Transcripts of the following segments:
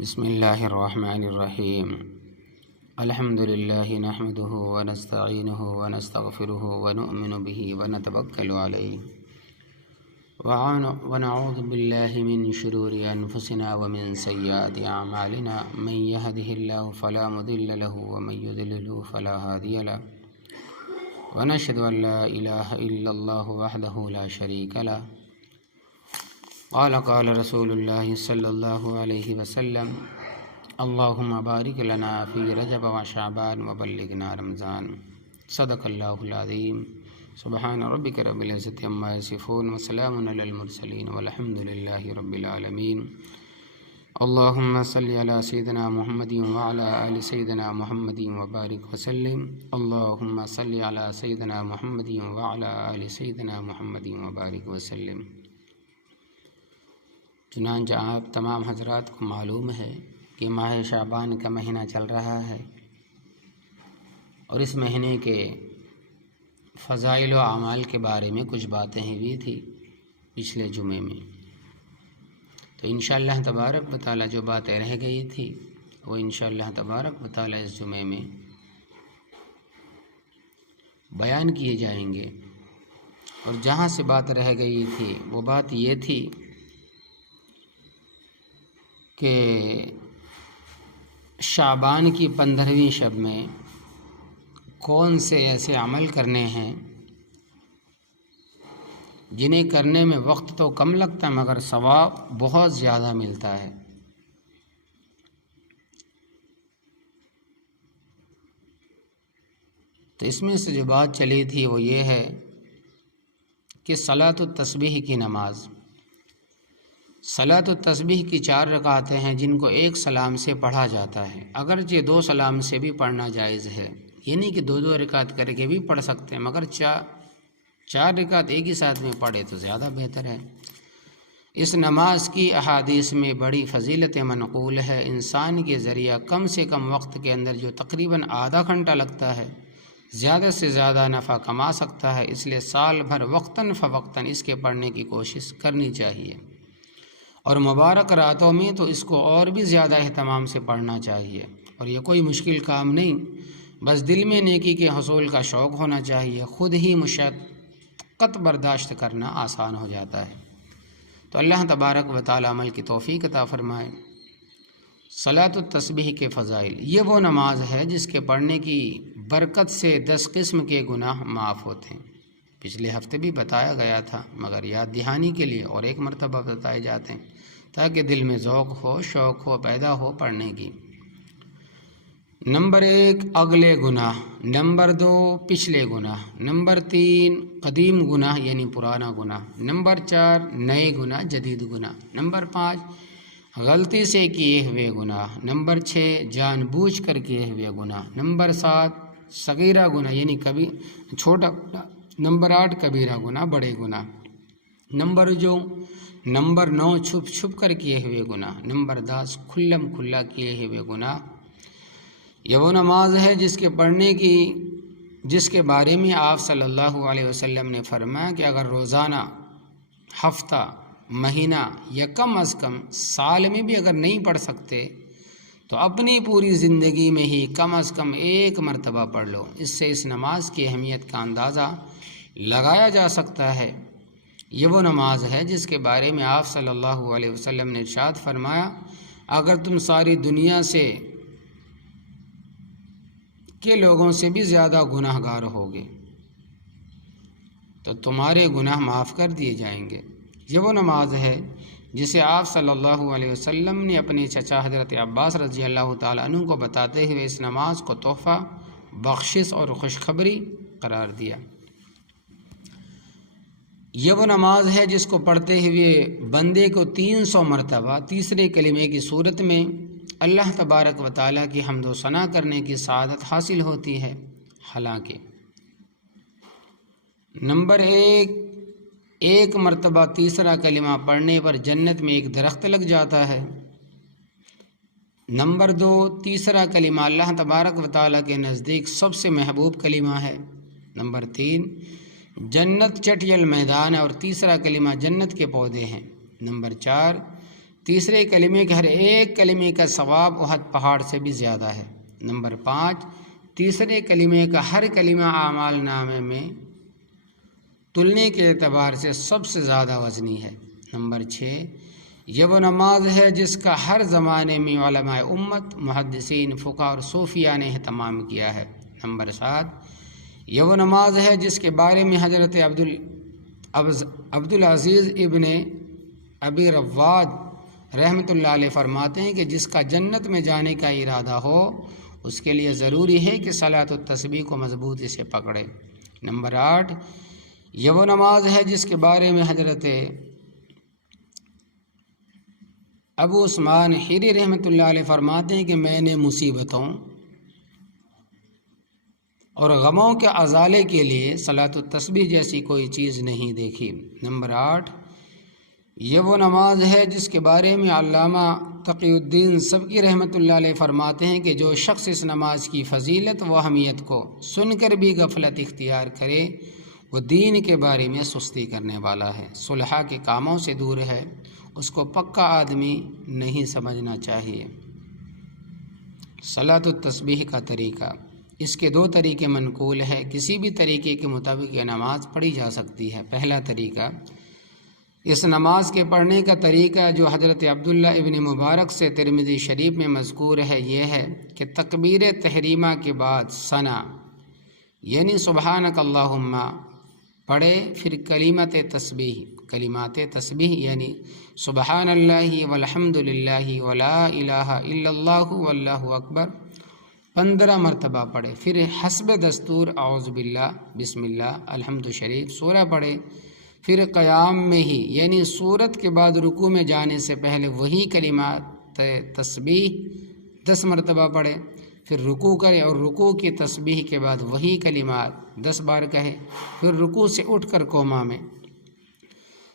بسم اللہ الرحمن الرحیم الحمد للہ نحمده ونستعینه ونستغفره ونؤمن به ونتوکل علیہ ونعوذ باللہ من شرور انفسنا ومن سیئات اعمالنا من يهده الله فلا مضل له ومن يضلل فلا هادی له ونشهد ان لا الہ الا اللہ وحدہ لا شریک له قال رسول اللہ صلی اللہ علیہ وسلم اللہم بارک لنا فی رجب و شعبان وبلغنا رمضان صدق اللہ العظیم سبحان ربک رب العزت عما یصفون وسلام علی المرسلین والحمد للہ رب العالمین اللہم صلی علی سیدنا محمد وعلی آل سیدنا محمد وبارک وسلم اللہم صلی علی سیدنا محمد وعلی آل سیدنا محمد وبارک وسلم۔ چنانچہ آپ تمام حضرات کو معلوم ہے کہ ماہ شعبان کا مہینہ چل رہا ہے اور اس مہینے کے فضائل و اعمال کے بارے میں کچھ باتیں ہوئی تھی پچھلے جمعے میں، تو انشاءاللہ تبارک و تعالی جو باتیں رہ گئی تھی وہ انشاءاللہ تبارک و تعالی اس جمعے میں بیان کیے جائیں گے۔ اور جہاں سے بات رہ گئی تھی وہ بات یہ تھی کہ شعبان کی 15ویں شب میں کون سے ایسے عمل کرنے ہیں جنہیں کرنے میں وقت تو کم لگتا ہے مگر ثواب بہت زیادہ ملتا ہے۔ تو اس میں سے جو بات چلی تھی وہ یہ ہے کہ صلاۃ التسبیح کی نماز، صلاۃ التسبیح کی 4 رکعتیں ہیں جن کو ایک سلام سے پڑھا جاتا ہے، اگرچہ 2 سلام سے بھی پڑھنا جائز ہے، یعنی کہ 2 رکعت کر کے بھی پڑھ سکتے ہیں، مگر 4 رکعت ایک ہی ساتھ میں پڑھے تو زیادہ بہتر ہے۔ اس نماز کی احادیث میں بڑی فضیلت منقول ہے، انسان کے ذریعہ کم سے کم وقت کے اندر جو تقریباً آدھا گھنٹہ لگتا ہے زیادہ سے زیادہ نفع کما سکتا ہے، اس لیے سال بھر وقتاً فوقتاً اس کے پڑھنے کی کوشش کرنی چاہیے، اور مبارک راتوں میں تو اس کو اور بھی زیادہ اہتمام سے پڑھنا چاہیے۔ اور یہ کوئی مشکل کام نہیں، بس دل میں نیکی کے حصول کا شوق ہونا چاہیے، خود ہی مشقت برداشت کرنا آسان ہو جاتا ہے۔ تو اللہ تبارک و تعالی عمل کی توفیق عطا فرمائے۔ صلاۃ التسبیح کے فضائل، یہ وہ نماز ہے جس کے پڑھنے کی برکت سے 10 قسم کے گناہ معاف ہوتے ہیں۔ پچھلے ہفتے بھی بتایا گیا تھا مگر یاد دہانی کے لیے اور ایک مرتبہ بتائے جاتے ہیں تاکہ دل میں ذوق ہو، شوق ہو، پیدا ہو پڑھنے کی۔ نمبر 1 اگلے گناہ، نمبر 2 پچھلے گناہ، نمبر 3 قدیم گناہ یعنی پرانا گناہ، نمبر 4 نئے گناہ جدید گناہ، نمبر 5 غلطی سے کیے ہوئے گناہ، نمبر 6 جان بوجھ کر کیے ہوئے گناہ، نمبر 7 صغیرہ گناہ یعنی کبھی چھوٹا گناہ، نمبر 8 کبیرہ گناہ بڑے گناہ، نمبر 9 چھپ چھپ کر کیے ہوئے گناہ، نمبر 10 کھلم کھلا کیے ہوئے گناہ۔ یہ وہ نماز ہے جس کے بارے میں آپ صلی اللہ علیہ وسلم نے فرمایا کہ اگر روزانہ، ہفتہ، مہینہ یا کم از کم سال میں بھی اگر نہیں پڑھ سکتے تو اپنی پوری زندگی میں ہی کم از کم 1 مرتبہ پڑھ لو۔ اس سے اس نماز کی اہمیت کا اندازہ لگایا جا سکتا ہے۔ یہ وہ نماز ہے جس کے بارے میں آپ صلی اللہ علیہ وسلم نے ارشاد فرمایا اگر تم ساری دنیا سے کے لوگوں سے بھی زیادہ گناہ گار ہوگے تو تمہارے گناہ معاف کر دیے جائیں گے۔ یہ وہ نماز ہے جسے آپ صلی اللہ علیہ وسلم نے اپنے چچا حضرت عباس رضی اللہ تعالیٰ عنہ کو بتاتے ہوئے اس نماز کو تحفہ، بخشش اور خوشخبری قرار دیا۔ یہ وہ نماز ہے جس کو پڑھتے ہوئے بندے کو 300 مرتبہ تیسرے کلمے کی صورت میں اللہ تبارک و تعالیٰ کی حمد و ثنا کرنے کی سعادت حاصل ہوتی ہے۔ حالانکہ نمبر 1 مرتبہ تیسرا کلمہ پڑھنے پر جنت میں ایک درخت لگ جاتا ہے۔ نمبر 2 تیسرا کلمہ اللہ تبارک و تعالیٰ کے نزدیک سب سے محبوب کلمہ ہے۔ نمبر 3 جنت چٹیل میدان ہے اور تیسرا کلمہ جنت کے پودے ہیں۔ نمبر 4 تیسرے کلمے کے ہر ایک کلمے کا ثواب احد پہاڑ سے بھی زیادہ ہے۔ نمبر 5، تیسرے کلمے کا ہر کلمہ اعمال نامے میں تلنے کے اعتبار سے سب سے زیادہ وزنی ہے۔ نمبر 6، یہ وہ نماز ہے جس کا ہر زمانے میں علماء امت، محدثین، فقہاء اور صوفیاء نے اہتمام کیا ہے۔ نمبر 7، یہ وہ نماز ہے جس کے بارے میں حضرت عبدالعزیز ابن ابی رواد رحمۃ اللہ علیہ فرماتے ہیں کہ جس کا جنت میں جانے کا ارادہ ہو اس کے لیے ضروری ہے کہ صلاۃ التسبیح کو مضبوطی سے پکڑے۔ نمبر 8، یہ وہ نماز ہے جس کے بارے میں حضرت ابو عثمان حیری رحمۃ اللہ علیہ فرماتے ہیں کہ میں نے مصیبتوں اور غموں کے ازالے کے لیے صلاۃ التسبیح جیسی کوئی چیز نہیں دیکھی۔ نمبر 8، یہ وہ نماز ہے جس کے بارے میں علامہ تقی الدین سبکی رحمۃ اللہ علیہ فرماتے ہیں کہ جو شخص اس نماز کی فضیلت و اہمیت کو سن کر بھی غفلت اختیار کرے وہ دین کے بارے میں سستی کرنے والا ہے، صلحاء کے کاموں سے دور ہے، اس کو پکا آدمی نہیں سمجھنا چاہیے۔ صلاۃ التسبیح کا طریقہ، اس کے 2 طریقے منقول ہے، کسی بھی طریقے کے مطابق یہ نماز پڑھی جا سکتی ہے۔ پہلا طریقہ، اس نماز کے پڑھنے کا طریقہ جو حضرت عبداللہ ابن مبارک سے ترمذی شریف میں مذکور ہے یہ ہے کہ تکبیر تحریمہ کے بعد ثنا یعنی سبحانک اللہم پڑھے، پھر کلمات تسبیح یعنی سبحان اللہ والحمد للہ ولا الہ الا اللہ واللہ اکبر 15 مرتبہ پڑھے، پھر حسب دستور اعوذ باللہ، بسم اللہ، الحمد شریف سورہ پڑھے، پھر قیام میں ہی یعنی سورت کے بعد رکوع میں جانے سے پہلے وہی کلمات تسبیح 10 مرتبہ پڑھے، پھر رکوع کرے اور رکوع کی تسبیح کے بعد وہی کلمات 10 بار کہے، پھر رکوع سے اٹھ کر قوما میں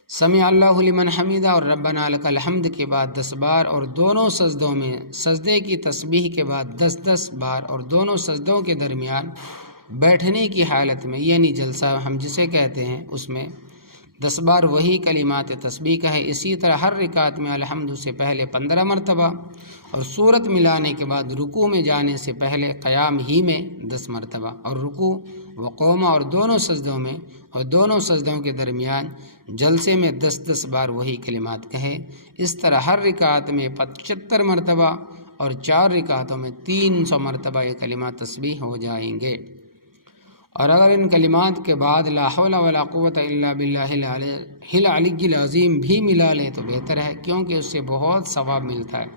سمع اللہ لمن حمیدہ اور ربنا لک الحمد کے بعد 10 بار، اور دونوں سجدوں میں سجدے کی تسبیح کے بعد 10 بار، اور دونوں سجدوں کے درمیان بیٹھنے کی حالت میں یعنی جلسہ ہم جسے کہتے ہیں اس میں 10 بار وہی کلمات تسبیح کا ہے۔ اسی طرح ہر رکعت میں الحمد سے پہلے 15 مرتبہ اور سورت ملانے کے بعد رکوع میں جانے سے پہلے قیام ہی میں 10 مرتبہ، اور رکوع و قوما اور دونوں سجدوں میں اور دونوں سجدوں کے درمیان جلسے میں 10 بار وہی کلمات کہے۔ اس طرح ہر رکعت میں 75 مرتبہ اور 4 رکعتوں میں 300 مرتبہ یہ کلمات تسبیح ہو جائیں گے۔ اور اگر ان کلمات کے بعد لا حول ولا قوت الا باللہ العلی العظیم بھی ملا لیں تو بہتر ہے، کیونکہ اس سے بہت ثواب ملتا ہے،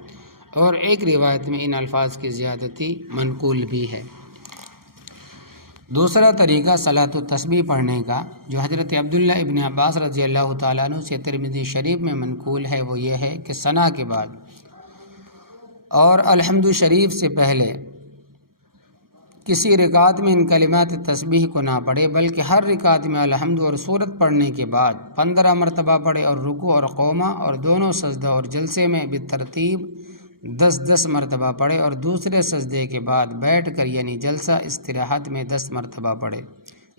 اور ایک روایت میں ان الفاظ کی زیادتی منقول بھی ہے۔ دوسرا طریقہ صلاۃ التسبیح پڑھنے کا جو حضرت عبداللہ ابن عباس رضی اللہ تعالیٰ عنہ سے ترمذی شریف میں منقول ہے وہ یہ ہے کہ ثنا کے بعد اور الحمد شریف سے پہلے کسی رکعت میں ان کلمات تسبیح کو نہ پڑھے، بلکہ ہر رکعت میں الحمد اور سورت پڑھنے کے بعد 15 مرتبہ پڑھے، اور رکوع اور قوما اور دونوں سجدہ اور جلسے میں بالترتیب 10 مرتبہ پڑھے، اور دوسرے سجدے کے بعد بیٹھ کر یعنی جلسہ استراحت میں 10 مرتبہ پڑھے۔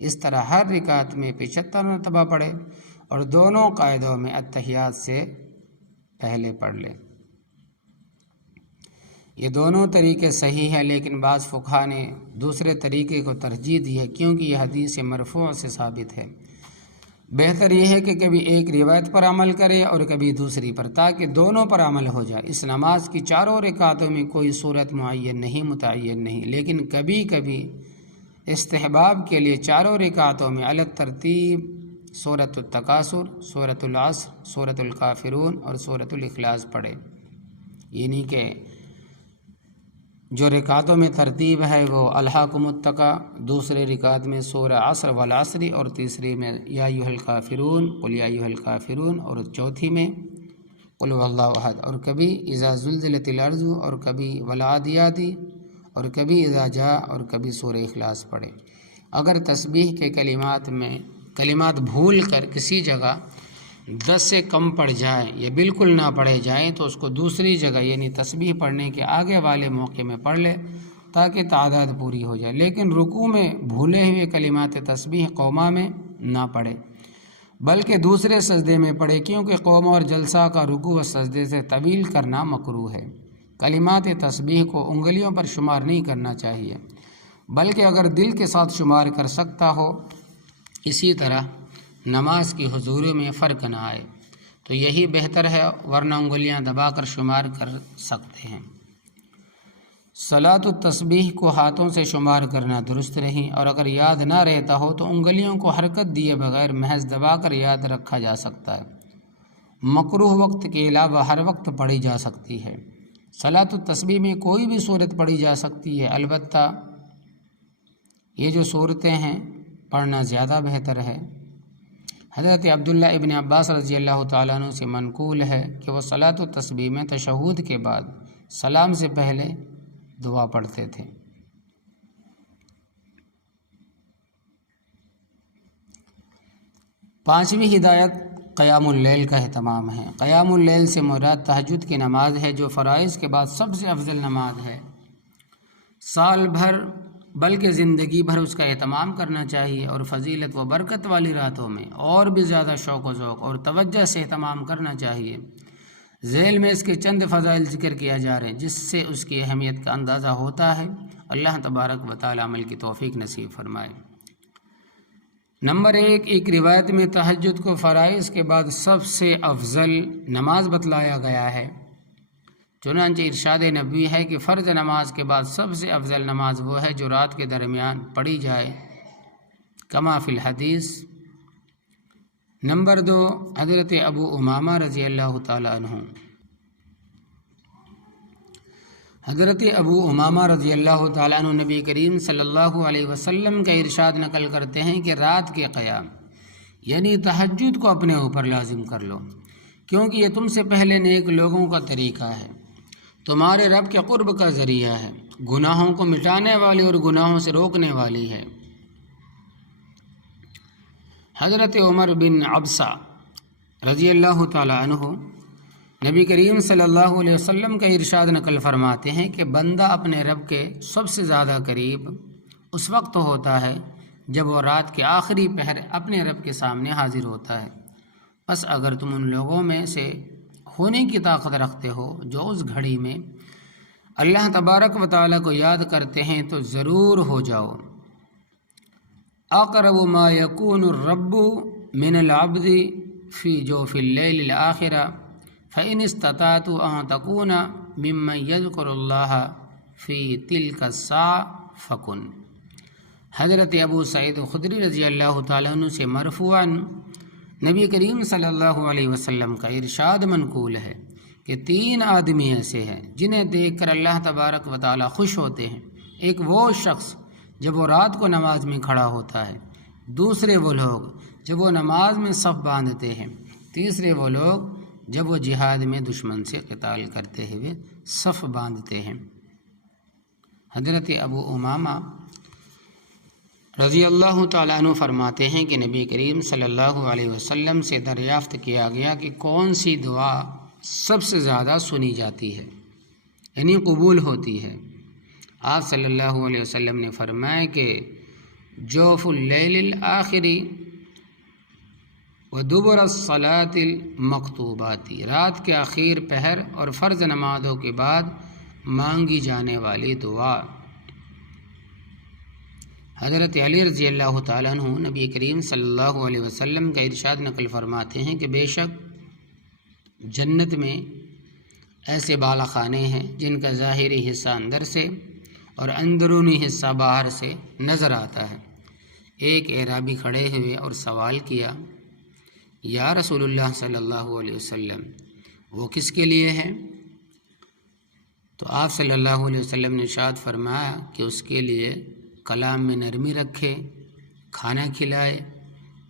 اس طرح ہر رکعت میں 75 مرتبہ پڑھے اور دونوں قاعدوں میں اتحیات سے پہلے پڑھ لے۔ یہ دونوں طریقے صحیح ہیں، لیکن بعض فقہا نے دوسرے طریقے کو ترجیح دی ہے کیونکہ یہ حدیث مرفوع سے ثابت ہے۔ بہتر یہ ہے کہ کبھی ایک روایت پر عمل کرے اور کبھی دوسری پر، تاکہ دونوں پر عمل ہو جائے۔ اس نماز کی 4 رکعتوں میں کوئی صورت متعین نہیں، لیکن کبھی کبھی استحباب کے لیے 4 رکعتوں میں الگ ترتیب سورۃ التکاثر، سورۃ العصر، سورۃ الکافرون اور سورۃ الاخلاص پڑھے، یعنی کہ جو رکعتوں میں ترتیب ہے وہ الہاکم التقی، دوسرے رکعت میں سورہ عصر والعصر، اور تیسری میں یا ایھا الکافرون، قل یا ایھا الکافرون، اور چوتھی میں قل هو اللہ احد، اور کبھی اذا زلزلت الارض، اور کبھی والعادیات، اور کبھی اذا جاء، اور کبھی سورہ اخلاص پڑھے۔ اگر تسبیح کے کلمات بھول کر کسی جگہ 10 سے کم پڑھ جائیں یا بالکل نہ پڑھے جائیں تو اس کو دوسری جگہ یعنی تسبیح پڑھنے کے آگے والے موقع میں پڑھ لے تاکہ تعداد پوری ہو جائے، لیکن رکوع میں بھولے ہوئے کلمات تسبیح قوما میں نہ پڑھے۔ بلکہ دوسرے سجدے میں پڑھے، کیونکہ قوم اور جلسہ کا رکوع و سجدے سے طویل کرنا مکروہ ہے۔ کلمات تسبیح کو انگلیوں پر شمار نہیں کرنا چاہیے، بلکہ اگر دل کے ساتھ شمار کر سکتا ہو، اسی طرح نماز کی حضوری میں فرق نہ آئے تو یہی بہتر ہے، ورنہ انگلیاں دبا کر شمار کر سکتے ہیں۔ صلاۃ التسبیح کو ہاتھوں سے شمار کرنا درست نہیں، اور اگر یاد نہ رہتا ہو تو انگلیوں کو حرکت دیے بغیر محض دبا کر یاد رکھا جا سکتا ہے۔ مکروہ وقت کے علاوہ ہر وقت پڑھی جا سکتی ہے۔ صلاۃ التسبیح میں کوئی بھی صورت پڑھی جا سکتی ہے، البتہ یہ جو صورتیں ہیں پڑھنا زیادہ بہتر ہے۔ حضرت عبداللہ ابن عباس رضی اللہ تعالیٰ عنہ سے منقول ہے کہ وہ صلاۃ التسبیح میں تشہد کے بعد سلام سے پہلے دعا پڑھتے تھے۔ پانچویں ہدایت قیام اللیل کا اہتمام ہے۔ قیام اللیل سے مراد تہجد کی نماز ہے، جو فرائض کے بعد سب سے افضل نماز ہے۔ سال بھر بلکہ زندگی بھر اس کا اہتمام کرنا چاہیے، اور فضیلت و برکت والی راتوں میں اور بھی زیادہ شوق و ذوق اور توجہ سے اہتمام کرنا چاہیے۔ ذیل میں اس کے چند فضائل ذکر کیا جا رہے ہیں، جس سے اس کی اہمیت کا اندازہ ہوتا ہے۔ اللہ تبارک و تعالی عمل کی توفیق نصیب فرمائے۔ نمبر 1، ایک روایت میں تہجد کو فرائض کے بعد سب سے افضل نماز بتلایا گیا ہے۔ چنانچہ ارشاد نبوی ہے کہ فرض نماز کے بعد سب سے افضل نماز وہ ہے جو رات کے درمیان پڑھی جائے، کما فی الحدیث۔ نمبر 2، حضرت ابو امامہ رضی اللہ تعالیٰ عنہ۔ حضرت ابو امامہ رضی اللہ تعالیٰ عنہ نبی کریم صلی اللہ علیہ وسلم کا ارشاد نقل کرتے ہیں کہ رات کے قیام یعنی تہجد کو اپنے اوپر لازم کر لو، کیونکہ یہ تم سے پہلے نیک لوگوں کا طریقہ ہے، تمہارے رب کے قرب کا ذریعہ ہے، گناہوں کو مٹانے والی اور گناہوں سے روکنے والی ہے۔ حضرت عمر بن عبسہ رضی اللہ تعالی عنہ نبی کریم صلی اللہ علیہ وسلم کا ارشاد نقل فرماتے ہیں کہ بندہ اپنے رب کے سب سے زیادہ قریب اس وقت ہوتا ہے جب وہ رات کے آخری پہر اپنے رب کے سامنے حاضر ہوتا ہے۔ بس اگر تم ان لوگوں میں سے ہونے کی طاقت رکھتے ہو جو اس گھڑی میں اللہ تبارک و تعالیٰ کو یاد کرتے ہیں تو ضرور ہو جاؤ۔ اقرب ما یکون الرب من العبد فی جوف اللیل الآخر فإن استطعت ان تکون ممن یذکر اللہ فی تلک الساعة فکن۔ حضرت ابو سعید خدری رضی اللہ تعالیٰ عنہ سے مرفوعاً نبی کریم صلی اللہ علیہ وسلم کا ارشاد منقول ہے کہ 3 آدمی ایسے ہیں جنہیں دیکھ کر اللہ تبارک و تعالیٰ خوش ہوتے ہیں۔ ایک وہ شخص جب وہ رات کو نماز میں کھڑا ہوتا ہے، دوسرے وہ لوگ جب وہ نماز میں صف باندھتے ہیں، تیسرے وہ لوگ جب وہ جہاد میں دشمن سے قتال کرتے ہوئے صف باندھتے ہیں۔ حضرت ابو امامہ رضی اللہ تعالیٰ عنہ فرماتے ہیں کہ نبی کریم صلی اللہ علیہ وسلم سے دریافت کیا گیا کہ کون سی دعا سب سے زیادہ سنی جاتی ہے، یعنی قبول ہوتی ہے۔ آپ صلی اللہ علیہ وسلم نے فرمایا کہ جوف اللیل الآخری ودبر الصلاۃ المکتوبات، رات کے آخر پہر اور فرض نمازوں کے بعد مانگی جانے والی دعا۔ حضرت علی رضی اللہ تعالیٰ عنہ نبی کریم صلی اللہ علیہ وسلم کا ارشاد نقل فرماتے ہیں کہ بے شک جنت میں ایسے بالا خانے ہیں جن کا ظاہری حصہ اندر سے اور اندرونی حصہ باہر سے نظر آتا ہے۔ ایک اعرابی کھڑے ہوئے اور سوال کیا، یا رسول اللہ صلی اللہ علیہ وسلم، وہ کس کے لیے ہے؟ تو آپ صلی اللہ علیہ وسلم نے ارشاد فرمایا کہ اس کے لیے کلام میں نرمی رکھے، کھانا کھلائے،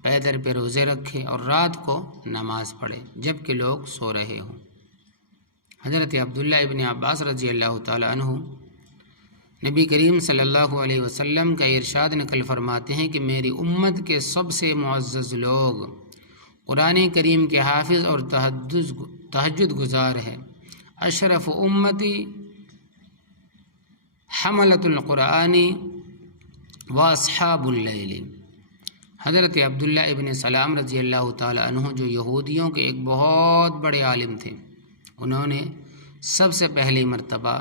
پیدر پہ روزے رکھے اور رات کو نماز پڑھے جب کہ لوگ سو رہے ہوں۔ حضرت عبداللہ ابن عباس رضی اللہ تعالیٰ عنہ نبی کریم صلی اللہ علیہ وسلم کا ارشاد نقل فرماتے ہیں کہ میری امت کے سب سے معزز لوگ قرآن کریم کے حافظ اور تہجد گزار ہے۔ اشرف امتی حملۃ القرآن و اصحاب اللیل۔ حضرت عبداللہ ابن سلام رضی اللہ تعالی عنہ جو یہودیوں کے ایک بہت بڑے عالم تھے، انہوں نے سب سے پہلی مرتبہ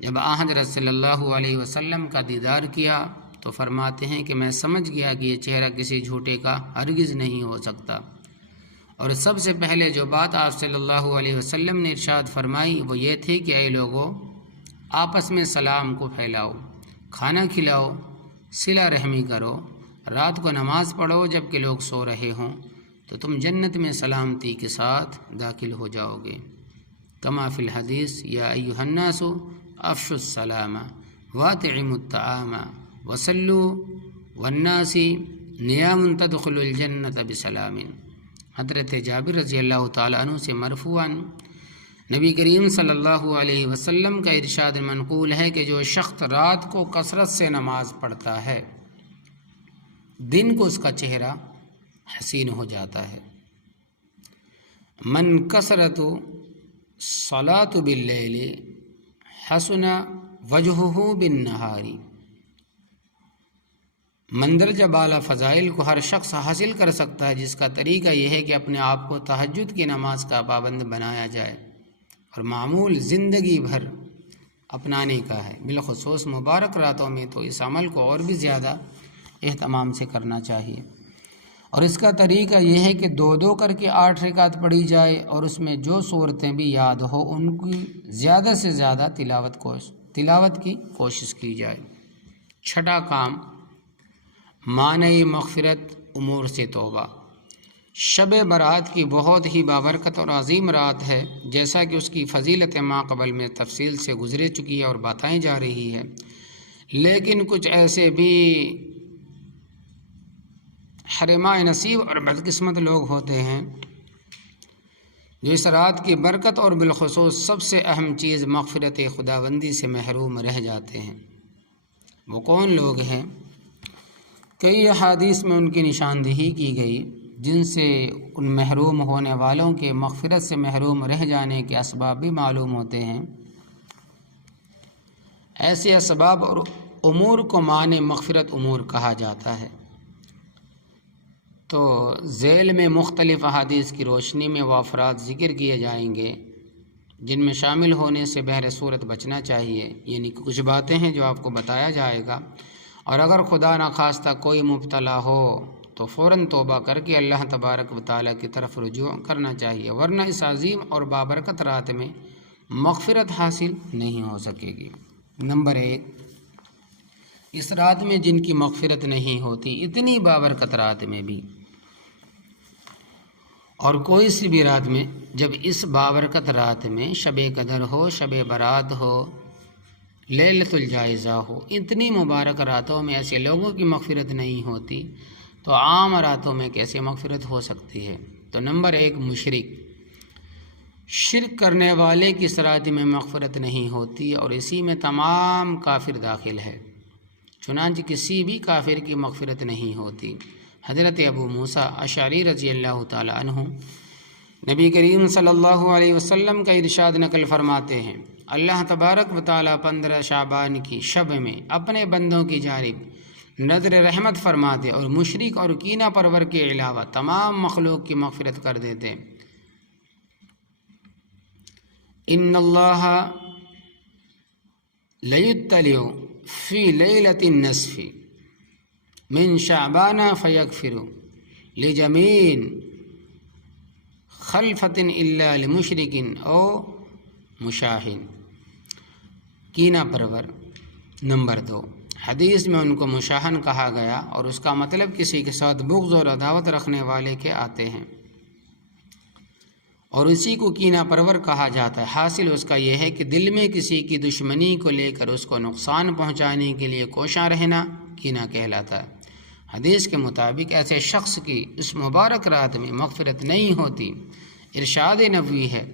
جب حضرت صلی اللہ علیہ وسلم کا دیدار کیا تو فرماتے ہیں کہ میں سمجھ گیا کہ یہ چہرہ کسی جھوٹے کا ہرگز نہیں ہو سکتا، اور سب سے پہلے جو بات آپ صلی اللہ علیہ وسلم نے ارشاد فرمائی وہ یہ تھی کہ اے لوگو، آپس میں سلام کو پھیلاؤ، کھانا کھلاؤ، صلہ رحمی کرو، رات کو نماز پڑھو جب کہ لوگ سو رہے ہوں، تو تم جنت میں سلامتی کے ساتھ داخل ہو جاؤ گے۔ کما فی الحدیث یا ایھا الناس افشوا السلام واطعموا الطعام وصلوا والناس نیام تدخلوا الجنۃ بسلام۔ حضرت جابر رضی اللہ تعالیٰ عنہ سے مرفوعاً نبی کریم صلی اللہ علیہ وسلم کا ارشاد منقول ہے کہ جو شخص رات کو کثرت سے نماز پڑھتا ہے، دن کو اس کا چہرہ حسین ہو جاتا ہے۔ من کثرت صلاۃ باللیل حسن وجہہ بالنہار۔ مندرجہ بالا فضائل کو ہر شخص حاصل کر سکتا ہے، جس کا طریقہ یہ ہے کہ اپنے آپ کو تہجد کی نماز کا پابند بنایا جائے اور معمول زندگی بھر اپنانے کا ہے۔ بالخصوص مبارک راتوں میں تو اس عمل کو اور بھی زیادہ اہتمام سے کرنا چاہیے، اور اس کا طریقہ یہ ہے کہ 2 کر کے 8 رکعت پڑھی جائے، اور اس میں جو صورتیں بھی یاد ہو ان کی زیادہ سے زیادہ تلاوت کی کوشش کی جائے۔ چھٹا کام معنی مغفرت امور سے توبہ۔ شب برات کی بہت ہی بابرکت اور عظیم رات ہے، جیسا کہ اس کی فضیلت ما قبل میں تفصیل سے گزرے چکی ہے اور بتائی جا رہی ہے، لیکن کچھ ایسے بھی حرمائے نصیب اور بدقسمت لوگ ہوتے ہیں جو اس رات کی برکت اور بالخصوص سب سے اہم چیز مغفرت خداوندی سے محروم رہ جاتے ہیں۔ وہ کون لوگ ہیں؟ کئی احادیث میں ان کی نشاندہی کی گئی جن سے ان محروم ہونے والوں کے مغفرت سے محروم رہ جانے کے اسباب بھی معلوم ہوتے ہیں۔ ایسے اسباب اور امور کو معنی مغفرت امور کہا جاتا ہے۔ تو ذیل میں مختلف احادیث کی روشنی میں وہ افراد ذکر کیے جائیں گے جن میں شامل ہونے سے بہر صورت بچنا چاہیے، یعنی کہ کچھ باتیں ہیں جو آپ کو بتایا جائے گا، اور اگر خدا نخواستہ کوئی مبتلا ہو تو فوراً توبہ کر کے اللہ تبارک و تعالیٰ کی طرف رجوع کرنا چاہیے، ورنہ اس عظیم اور بابرکت رات میں مغفرت حاصل نہیں ہو سکے گی۔ نمبر 1، اس رات میں جن کی مغفرت نہیں ہوتی، اتنی بابرکت رات میں بھی، اور کوئی سی بھی رات میں، جب اس بابرکت رات میں شب قدر ہو، شب برات ہو، لیلۃ الجائزہ ہو، اتنی مبارک راتوں میں ایسے لوگوں کی مغفرت نہیں ہوتی تو عام راتوں میں کیسے مغفرت ہو سکتی ہے؟ تو نمبر 1، مشرک۔ شرک کرنے والے کی اس رات میں مغفرت نہیں ہوتی، اور اسی میں تمام کافر داخل ہے، چنانچہ کسی بھی کافر کی مغفرت نہیں ہوتی۔ حضرت ابو موسیٰ اشعری رضی اللہ تعالی عنہ نبی کریم صلی اللہ علیہ وسلم کا ارشاد نقل فرماتے ہیں، اللہ تبارک و تعالیٰ 15 شعبان کی شب میں اپنے بندوں کی جانب نظر رحمت فرماتے اور مشرک اور کینہ پرور کے علاوہ تمام مخلوق کی مغفرت کر دیتے۔ ان اللہ لیطلع فی لیلۃ النصف من شعبان فیغفر لجمیع خلفۃ الا لمشرک او مشاہن۔ کینہ پرور۔ نمبر 2، حدیث میں ان کو مشاہن کہا گیا، اور اس کا مطلب کسی کے ساتھ بغض اور عداوت رکھنے والے کے آتے ہیں، اور اسی کو کینہ پرور کہا جاتا ہے۔ حاصل اس کا یہ ہے کہ دل میں کسی کی دشمنی کو لے کر اس کو نقصان پہنچانے کے لیے کوشاں رہنا کینہ کہلاتا ہے۔ حدیث کے مطابق ایسے شخص کی اس مبارک رات میں مغفرت نہیں ہوتی۔ ارشاد نبوی ہے،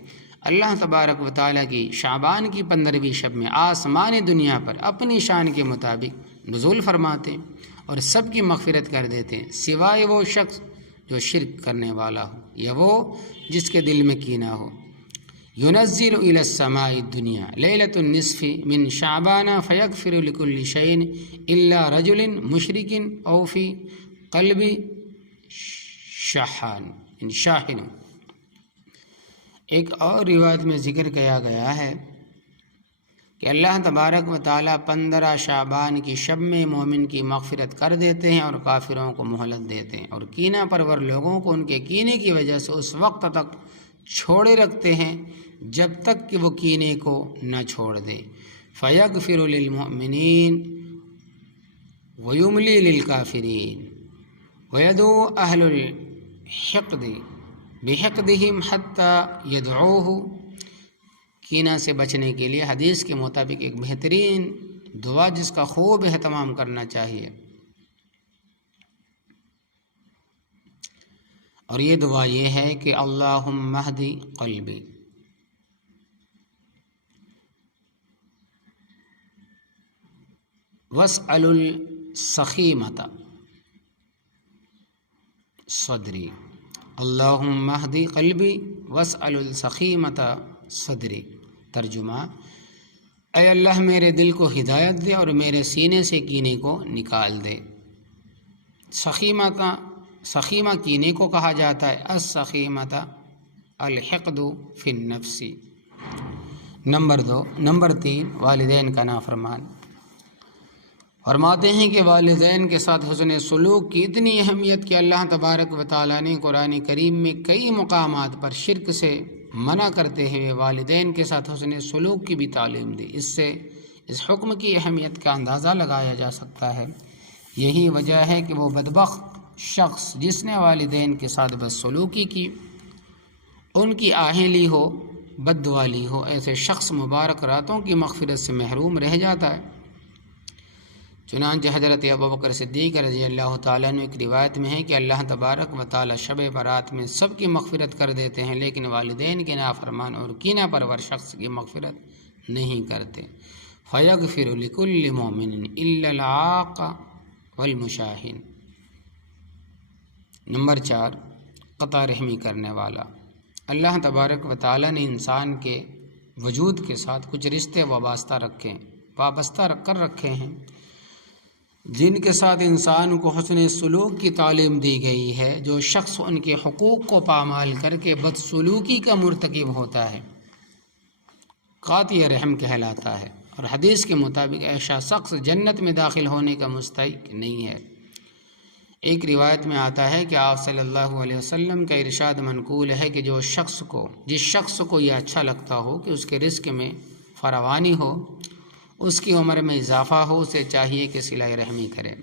اللہ تبارک و تعالیٰ کی شعبان کی 15ویں شب میں آسمان دنیا پر اپنی شان کے مطابق نزول فرماتے اور سب کی مغفرت کر دیتے، سوائے وہ شخص جو شرک کرنے والا ہو یا وہ جس کے دل میں کینہ ہو۔ ينزل إلى السماء الدنيا ليلة النصف من شعبان فيغفر لكل شيء إلا رجل مشرك أو في قلبی شاہن۔ ایک اور روایت میں ذکر کیا گیا ہے کہ اللہ تبارک و تعالیٰ 15 شعبان کی شب میں مومن کی مغفرت کر دیتے ہیں اور کافروں کو مہلت دیتے ہیں، اور کینہ پرور لوگوں کو ان کے کینے کی وجہ سے اس وقت تک چھوڑے رکھتے ہیں جب تک کہ وہ کینے کو نہ چھوڑ دیں۔ فَيَغْفِرُ لِلْمُؤْمِنِينَ وَيُمْلِي لِلْكَافِرِينَ وَيَدْعُو أَهْلُ الْحِقْدِ بِحِقْدِهِمْ حَتَّى يَدْعُوهُ۔ کینہ سے بچنے کے لیے حدیث کے مطابق ایک بہترین دعا جس کا خوب اہتمام کرنا چاہیے، اور یہ دعا یہ ہے کہ اللہم اہدی قلبی، واسأل السخیمۃ صدری۔ اللہم اہدی قلبی واسأل السخیمۃ صدری۔ ترجمہ: اے اللہ میرے دل کو ہدایت دے اور میرے سینے سے کینے کو نکال دے۔ سخیمہ کینے کو کہا جاتا ہے، السخیمۃ الحقد فی النفس۔ نمبر 3، والدین کا نافرمان۔ فرماتے ہیں کہ والدین کے ساتھ حسن سلوک کی اتنی اہمیت کہ اللہ تبارک و تعالیٰ نے قرآن کریم میں کئی مقامات پر شرک سے منع کرتے ہوئے والدین کے ساتھ حسن سلوک کی بھی تعلیم دی۔ اس سے اس حکم کی اہمیت کا اندازہ لگایا جا سکتا ہے۔ یہی وجہ ہے کہ وہ بدبخت شخص جس نے والدین کے ساتھ بدسلوکی کی، ان کی آہیں لی ہو، بد دعا لی ہو، ایسے شخص مبارک راتوں کی مغفرت سے محروم رہ جاتا ہے۔ چنانچہ حضرت ابوبکر صدیق رضی اللہ تعالیٰ عنہ ایک روایت میں ہے کہ اللہ تبارک و تعالیٰ شب برات میں سب کی مغفرت کر دیتے ہیں، لیکن والدین کے نافرمان اور کینہ پرور شخص کی مغفرت نہیں کرتے۔ فَيَغْفِرُ لِكُلِّ مُؤْمِنٍ إِلَّا الْعَاقَ وَالْمُشَاحِنَ۔ نمبر 4، قطع رحمی کرنے والا۔ اللہ تبارک و تعالیٰ نے انسان کے وجود کے ساتھ کچھ رشتے وابستہ کر رکھے ہیں جن کے ساتھ انسان کو حسن سلوک کی تعلیم دی گئی ہے۔ جو شخص ان کے حقوق کو پامال کر کے بدسلوکی کا مرتکب ہوتا ہے قاطع رحم کہلاتا ہے، اور حدیث کے مطابق ایسا شخص جنت میں داخل ہونے کا مستحق نہیں ہے۔ ایک روایت میں آتا ہے کہ آپ صلی اللہ علیہ وسلم کا ارشاد منقول ہے کہ جس شخص کو یہ اچھا لگتا ہو کہ اس کے رزق میں فراوانی ہو، اس کی عمر میں اضافہ ہو، اسے چاہیے کہ صلہ رحمی کرے۔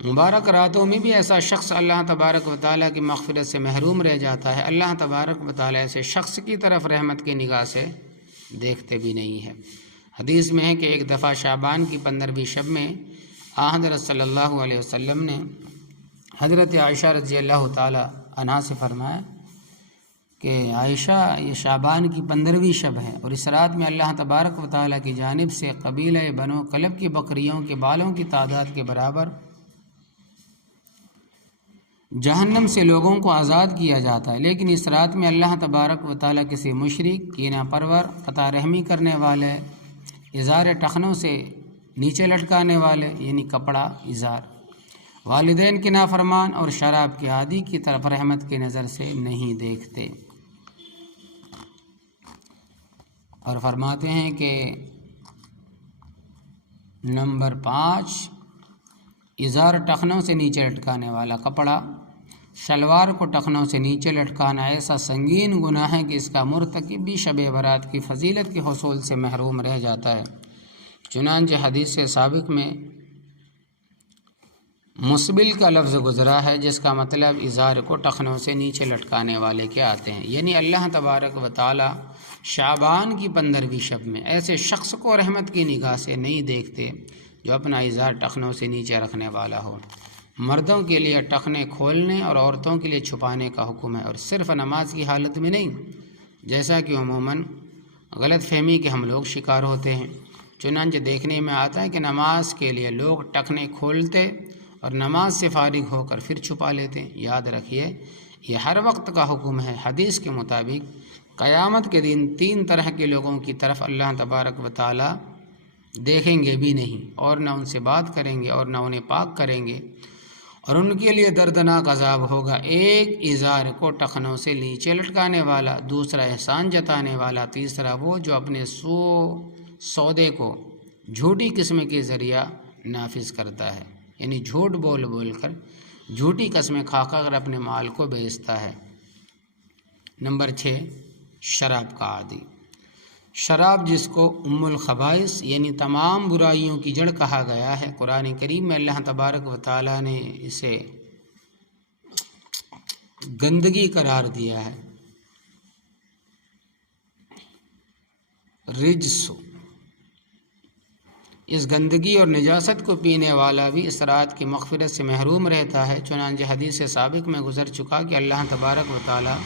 مبارک راتوں میں بھی ایسا شخص اللہ تبارک و تعالیٰ کی مغفرت سے محروم رہ جاتا ہے۔ اللہ تبارک و تعالیٰ ایسے شخص کی طرف رحمت کی نگاہ سے دیکھتے بھی نہیں ہے۔ حدیث میں ہے کہ ایک دفعہ شعبان کی 15ویں شب میں حضرت صلی اللہ علیہ وسلم نے حضرت عائشہ رضی اللہ تعالیٰ عنہا سے فرمایا کہ عائشہ، یہ شعبان کی 15ویں شب ہے، اور اس رات میں اللہ تبارک و تعالیٰ کی جانب سے قبیلہ بنو کلب کی بکریوں کے بالوں کی تعداد کے برابر جہنم سے لوگوں کو آزاد کیا جاتا ہے، لیکن اس رات میں اللہ تبارک و تعالیٰ کسی مشرک، کینہ پرور، قطع رحمی کرنے والے، ازار ٹخنوں سے نیچے لٹکانے والے یعنی کپڑا ازار، والدین کے نافرمان اور شراب کے عادی کی طرف رحمت کی نظر سے نہیں دیکھتے۔ اور فرماتے ہیں کہ نمبر 5، ازار ٹخنوں سے نیچے لٹکانے والا کپڑا، شلوار کو ٹخنوں سے نیچے لٹکانا ایسا سنگین گناہ ہے کہ اس کا مرتکب بھی شب برات کی فضیلت کے حصول سے محروم رہ جاتا ہے۔ چنانچہ حدیث سے سابق میں مسبل کا لفظ گزرا ہے جس کا مطلب ازار کو ٹخنوں سے نیچے لٹکانے والے کے آتے ہیں، یعنی اللہ تبارک و تعالی شعبان کی 15ویں شب میں ایسے شخص کو رحمت کی نگاہ سے نہیں دیکھتے جو اپنا ازار ٹخنوں سے نیچے رکھنے والا ہو۔ مردوں کے لیے ٹخنے کھولنے اور عورتوں کے لیے چھپانے کا حکم ہے، اور صرف نماز کی حالت میں نہیں، جیسا کہ عموماً غلط فہمی کے ہم لوگ شکار ہوتے ہیں۔ چنانچہ دیکھنے میں آتا ہے کہ نماز کے لیے لوگ ٹخنے کھولتے اور نماز سے فارغ ہو کر پھر چھپا لیتے ہیں۔ یاد رکھیے یہ ہر وقت کا حکم ہے۔ حدیث کے مطابق قیامت کے دن 3 طرح کے لوگوں کی طرف اللہ تبارک و تعالی دیکھیں گے بھی نہیں، اور نہ ان سے بات کریں گے اور نہ انہیں پاک کریں گے، اور ان کے لیے دردناک عذاب ہوگا، ایک ازار کو ٹخنوں سے نیچے لٹکانے والا، دوسرا احسان جتانے والا، تیسرا وہ جو اپنے سودے کو جھوٹی قسم کے ذریعہ نافذ کرتا ہے، یعنی جھوٹ بول بول کر، جھوٹی قسمیں کھا کر اپنے مال کو بیچتا ہے۔ نمبر 6، شراب کا عادی۔ شراب جس کو ام الخبائث یعنی تمام برائیوں کی جڑ کہا گیا ہے، قرآن کریم میں اللہ تبارک و تعالیٰ نے اسے گندگی قرار دیا ہے، رجس۔ اس گندگی اور نجاست کو پینے والا بھی اس رات کی مغفرت سے محروم رہتا ہے، چنانچہ حدیث سابق میں گزر چکا کہ اللہ تبارک و تعالیٰ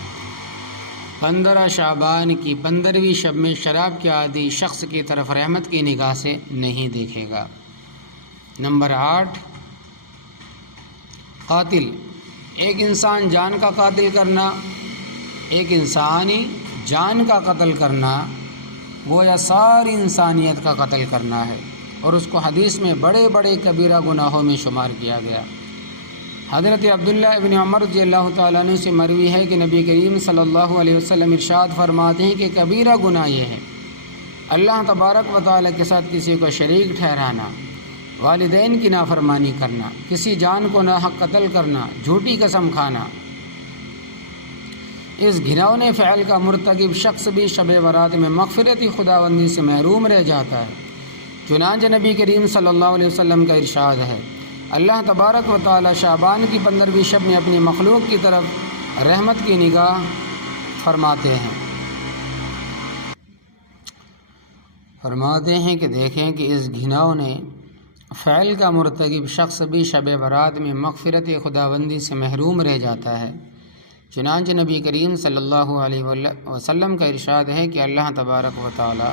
15 شعبان کی 15ویں شب میں شراب کے عادی شخص کی طرف رحمت کی نگاہ سے نہیں دیکھے گا۔ نمبر 8، قاتل۔ ایک انسان جان کا قاتل کرنا، ایک انسانی جان کا قتل کرنا گویا ساری انسانیت کا قتل کرنا ہے، اور اس کو حدیث میں بڑے بڑے کبیرہ گناہوں میں شمار کیا گیا۔ حضرت عبداللہ ابن عمر رضی اللہ تعالیٰ عنہ سے مروی ہے کہ نبی کریم صلی اللہ علیہ وسلم ارشاد فرماتے ہیں کہ کبیرہ گناہ یہ ہے اللہ تبارک و تعالیٰ کے ساتھ کسی کو شریک ٹھہرانا، والدین کی نافرمانی کرنا، کسی جان کو ناحق قتل کرنا، جھوٹی قسم کھانا۔ اس گھناؤنے فعل کا مرتکب شخص بھی شب برات میں مغفرت خداوندی سے محروم رہ جاتا ہے، چنانچہ نبی کریم صلی اللہ علیہ وسلم کا ارشاد ہے، اللہ تبارک و تعالی شعبان کی 15ویں شب میں اپنی مخلوق کی طرف رحمت کی نگاہ فرماتے ہیں کہ دیکھیں کہ اس گھناؤنے فعل کا مرتکب شخص بھی شب برات میں مغفرت خداوندی سے محروم رہ جاتا ہے، چنانچہ نبی کریم صلی اللہ علیہ وسلم کا ارشاد ہے کہ اللہ تبارک و تعالی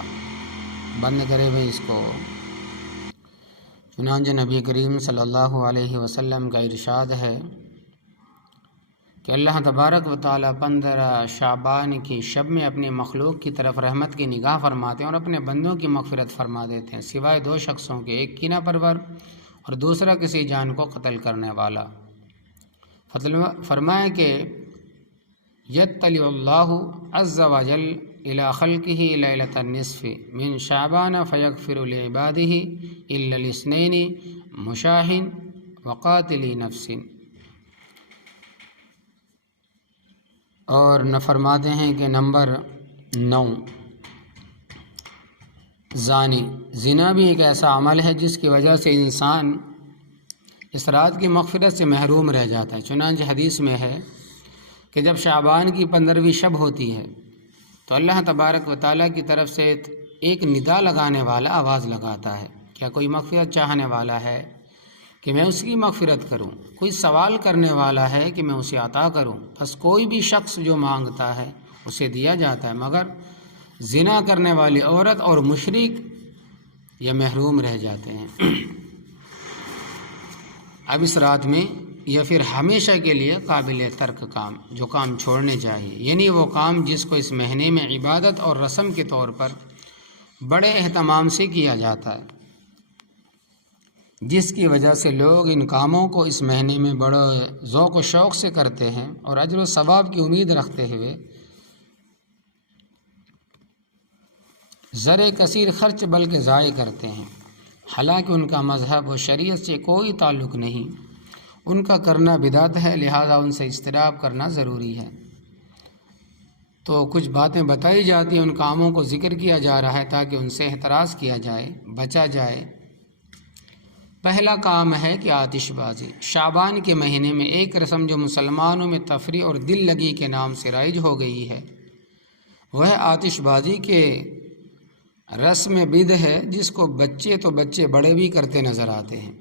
بند کرے ہوئے اس کو، چنانچہ نبی کریم صلی اللہ علیہ وسلم کا ارشاد ہے کہ اللہ تبارک و تعالی 15 شعبان کی شب میں اپنی مخلوق کی طرف رحمت کی نگاہ فرماتے ہیں اور اپنے بندوں کی مغفرت فرما دیتے ہیں، سوائے 2 شخصوں کے، ایک کینہ پرور اور دوسرا کسی جان کو قتل کرنے والا۔ فرمایا کہ یطلع اللہ عز وجل الی خلقہ لیلۃ النصف من شعبان فیغفر لعبادہ الا الاثنین مشاہ وقاتل نفس۔ اور نہ فرماتے ہیں کہ نمبر 9، زانی۔ زنا بھی ایک ایسا عمل ہے جس کی وجہ سے انسان اس رات کی مغفرت سے محروم رہ جاتا ہے، چنانچہ حدیث میں ہے کہ جب شعبان کی 15ویں شب ہوتی ہے تو اللہ تبارک و تعالیٰ کی طرف سے ایک ندا لگانے والا آواز لگاتا ہے، کیا کوئی مغفرت چاہنے والا ہے کہ میں اس کی مغفرت کروں، کوئی سوال کرنے والا ہے کہ میں اسے عطا کروں؟ بس کوئی بھی شخص جو مانگتا ہے اسے دیا جاتا ہے، مگر زنا کرنے والی عورت اور مشرک یہ محروم رہ جاتے ہیں۔ اب اس رات میں یا پھر ہمیشہ کے لیے قابل ترک کام، جو کام چھوڑنے چاہیے، یعنی وہ کام جس کو اس مہینے میں عبادت اور رسم کے طور پر بڑے اہتمام سے کیا جاتا ہے، جس کی وجہ سے لوگ ان کاموں کو اس مہینے میں بڑے ذوق و شوق سے کرتے ہیں اور اجر و ثواب کی امید رکھتے ہوئے زر کثیر خرچ بلکہ ضائع کرتے ہیں، حالانکہ ان کا مذہب و شریعت سے کوئی تعلق نہیں، ان کا کرنا بدعت ہے، لہذا ان سے اجتناب کرنا ضروری ہے۔ تو کچھ باتیں بتائی جاتی ہیں، ان کاموں کو ذکر کیا جا رہا ہے تاکہ ان سے احتراز کیا جائے، بچا جائے۔ پہلا کام ہے کہ آتش بازی۔ شعبان کے مہینے میں ایک رسم جو مسلمانوں میں تفریح اور دل لگی کے نام سے رائج ہو گئی ہے، وہ آتش بازی کے رسم بدع ہے، جس کو بچے تو بچے بڑے بھی کرتے نظر آتے ہیں۔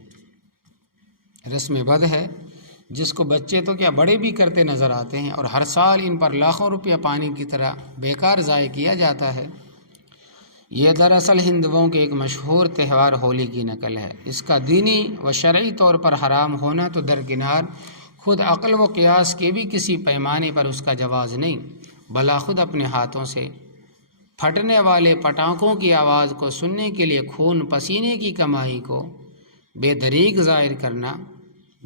رسم بد ہے جس کو بچے تو کیا بڑے بھی کرتے نظر آتے ہیں، اور ہر سال ان پر لاکھوں روپیہ پانی کی طرح بیکار ضائع کیا جاتا ہے۔ یہ دراصل ہندوؤں کے ایک مشہور تہوار ہولی کی نقل ہے۔ اس کا دینی و شرعی طور پر حرام ہونا تو درکنار، خود عقل و قیاس کے بھی کسی پیمانے پر اس کا جواز نہیں، بلا خود اپنے ہاتھوں سے پھٹنے والے پٹاخوں کی آواز کو سننے کے لیے خون پسینے کی کمائی کو بے دریغ ظاہر کرنا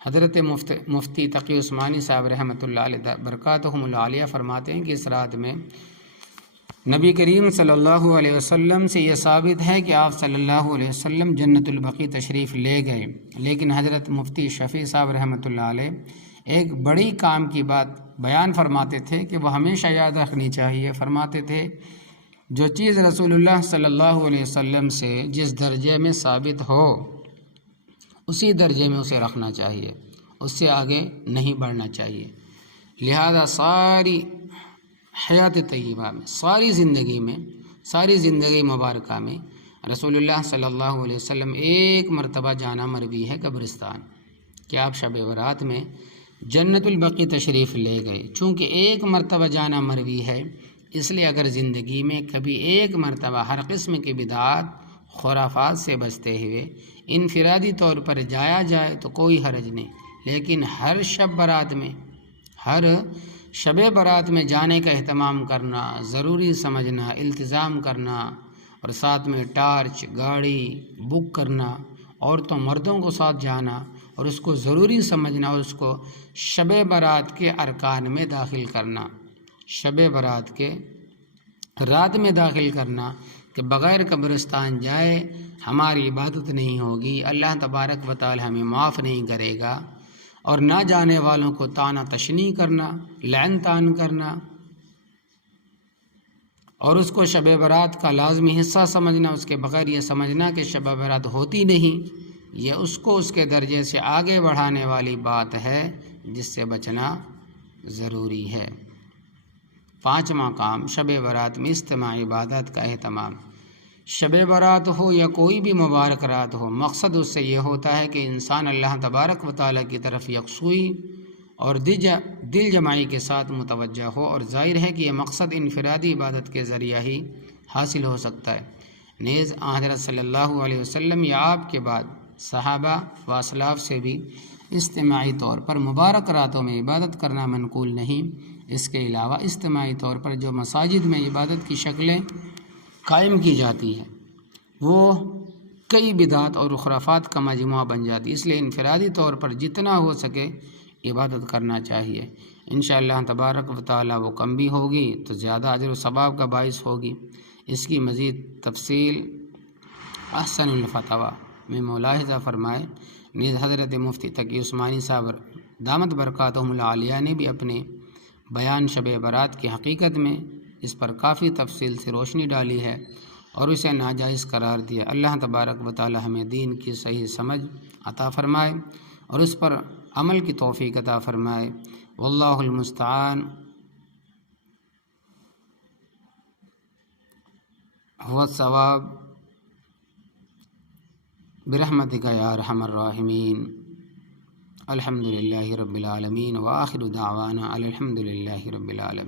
حضرت مفتی تقی عثمانی صاحب رحمۃ اللہ علیہ برکاتہم العالیہ فرماتے ہیں کہ اس رات میں نبی کریم صلی اللہ علیہ وسلم سے یہ ثابت ہے کہ آپ صلی اللہ علیہ وسلم جنت البقیع تشریف لے گئے، لیکن حضرت مفتی شفیع صاحب رحمۃ اللہ علیہ ایک بڑی کام کی بات بیان فرماتے تھے کہ وہ ہمیشہ یاد رکھنی چاہیے۔ فرماتے تھے جو چیز رسول اللہ صلی اللہ علیہ وسلم سے جس درجے میں ثابت ہو اسی درجے میں اسے رکھنا چاہیے، اس سے آگے نہیں بڑھنا چاہیے۔ لہذا ساری حیات طیبہ میں، ساری زندگی مبارکہ میں رسول اللہ صلی اللہ علیہ وسلم ایک مرتبہ جانا مروی ہے قبرستان، کہ آپ شب برات میں جنت البقیع تشریف لے گئے۔ چونکہ ایک مرتبہ جانا مروی ہے، اس لیے اگر زندگی میں کبھی ایک مرتبہ ہر قسم کی بدعات خرافات سے بچتے ہوئے انفرادی طور پر جایا جائے تو کوئی حرج نہیں، لیکن ہر شب برات میں جانے کا اہتمام کرنا، ضروری سمجھنا، التزام کرنا، اور ساتھ میں ٹارچ گاڑی بک کرنا، عورتوں مردوں کو ساتھ جانا اور اس کو ضروری سمجھنا اور اس کو شب برات کے ارکان میں داخل کرنا، شب برات کے رات میں داخل کرنا، کہ بغیر قبرستان جائے ہماری عبادت نہیں ہوگی، اللہ تبارک و تعالی ہمیں معاف نہیں کرے گا، اور نہ جانے والوں کو طعنہ تشنیع کرنا، لعن طعن کرنا، اور اس کو شب برات کا لازمی حصہ سمجھنا، اس کے بغیر یہ سمجھنا کہ شب برات ہوتی نہیں، یہ اس کو اس کے درجے سے آگے بڑھانے والی بات ہے جس سے بچنا ضروری ہے۔ پانچواں کام، شب برات میں اجتماعی عبادت کا اہتمام۔ شب برات ہو یا کوئی بھی مبارک رات ہو، مقصد اس سے یہ ہوتا ہے کہ انسان اللہ تبارک و تعالیٰ کی طرف یکسوئی اور دل جمعی کے ساتھ متوجہ ہو، اور ظاہر ہے کہ یہ مقصد انفرادی عبادت کے ذریعہ ہی حاصل ہو سکتا ہے۔ نیز حضرت صلی اللہ علیہ وسلم یا آپ کے بعد صحابہ و اسلاف سے بھی اجتماعی طور پر مبارک راتوں میں عبادت کرنا منقول نہیں۔ اس کے علاوہ اجتماعی طور پر جو مساجد میں عبادت کی شکلیں قائم کی جاتی ہیں وہ کئی بدعات اور خرافات کا مجموعہ بن جاتی ہے، اس لیے انفرادی طور پر جتنا ہو سکے عبادت کرنا چاہیے۔ انشاءاللہ تبارک و تعالی وہ کم بھی ہوگی تو زیادہ اجر و ثواب کا باعث ہوگی۔ اس کی مزید تفصیل احسن الفتاوی میں ملاحظہ فرمائے۔ نیز حضرت مفتی تقی عثمانی صاحب دامت برکاتہم العالیہ نے بھی اپنے بیان شب برات کی حقیقت میں اس پر کافی تفصیل سے روشنی ڈالی ہے اور اسے ناجائز قرار دیا۔ اللہ تبارک و تعالی ہمیں دین کی صحیح سمجھ عطا فرمائے اور اس پر عمل کی توفیق عطا فرمائے۔ واللہ المستعان هو الصواب برحمتک یا ارحم الراحمین۔ الحمد للہ رب العالمین وآخر دعوانا الحمد للہ رب العالمین۔